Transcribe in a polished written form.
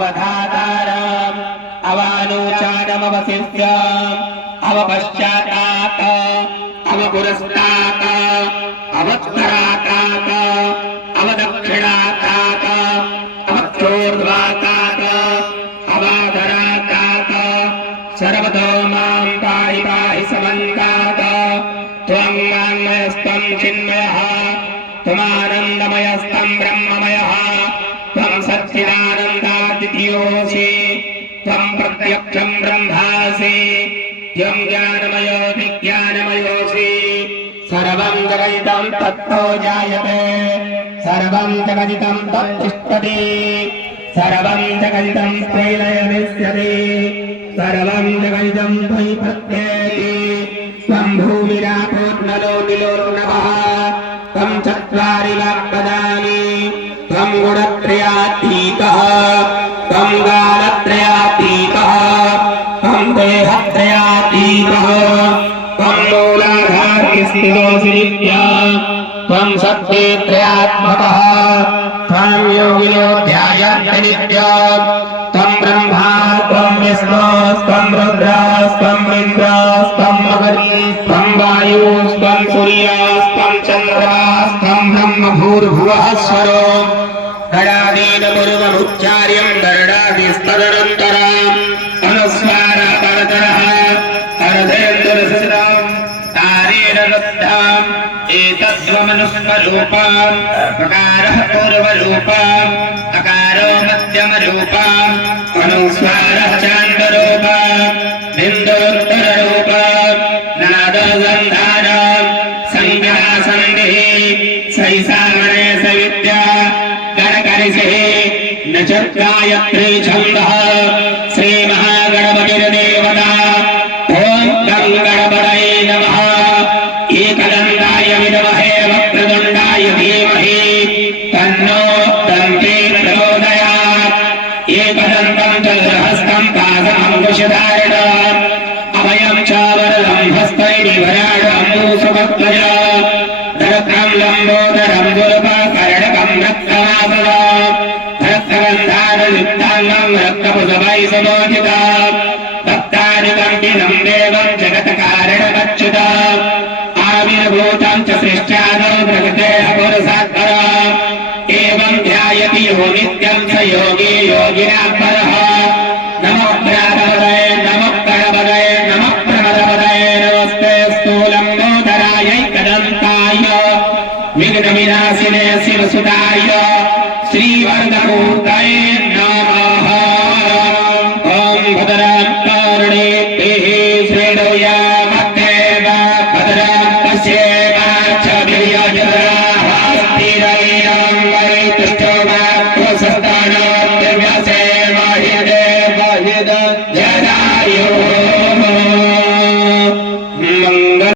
अवधातारम् अवानोचानमवशिष्यम् अवपश्चातात् अवपुरस्तात् अवत्तरातात् अवदक्षिणातात् अवक्षोर्ध्वातात् अवाधरातात् सर्वतो मां पाहि पाहि समन्तात् त्वं वाङ्मयस्त्वं चिन्मयः त्वमानन्दमयस्त्वं ब्रह्ममयः त्वं सच्चिदानन्दाद्वितीयोऽसि त्वं प्रत्यक्षं ब्रह्मासि त्वं ज्ञानमयो विज्ञानमयोऽसि सर्वं जगदिदं तत्तो जायते सर्वं जगदिदं तत्तिष्ठति सर्वं जगदिदं प्रलयमिष्यति सर्वं जगदिदं त्वयि प्रत्येति त्वं भूमिरापोर्नलो निलोर्नवः त्वं चत्वारि वाक्पदानि त्वं गुणत्रयातीतः त्वं कालत्रयातीतः त्वं देहत्रयातीतः त्वं मूलाधारस्थितोऽसि नित्यः त्वं सत्त्वेत्रयात्मकः त्वं योगिनो ध्यायन्ति नित्यम् त्वं ब्रह्मा त्वं विष्णुस्त्वं रुद्रस्त्वं इन्द्रस्त्वं त्वं वायुस्त्वं सूर्यस्त्वं चन्द्रस्त्वं ब्रह्म भूर्भुवः स्वरो गणादीन पूर्वमुच्चार्यं गणादिस्तदनन्तरम् अनुस्वारपरतरः अर्धेन्दुरसिद्धं तारेण रुद्धम् एतद्वमनुष्करूपम् प्रकारः पूर्वरूपम् अकारो मध्यमरूपम् अनुस्वारः चान्दरूपम् बिन्दुरुत्तररूपम् नादगन्धारम् संज्ञासन्धिः सैसामणे सविद्या गणकरिषिः न च गायत्री छन्दः श्रीमहागणपतिर्देवता ॐ गं गणपतये नमः एकदन्ताय विद्महे वक्रतुण्डाय धीमहि तन्नो दन्ती प्रचोदयात् एकदन्तं चतुर्हस्तं पाशमङ्कुशधारिणम् अभयं च वरदं हस्तैर्विभराडम्बुसुभद्वजम् धरत्रं लम्बोदरं दुर्वाकर्णकं रक्तमासदम् रक्तगन्धारयुक्ताङ्गं रक्तपुष्पैः समोदितम् भक्तानि कम्पितं देवं जगत्कारणमच्युतम् आविर्भूतं च सृष्ट्यादौ प्रकृतेः पुरुषात्परम् एवं ध्यायति यो नित्यं स योगी योगिनां परः नमः प्रातपदये नमः गणपतये नमः प्रमदपदये नमस्ते स्थूलम्बोदरायैकदन्ताय विघ्नविनाशिने शिवसुताय श्रीवरदमूर्तये नमः।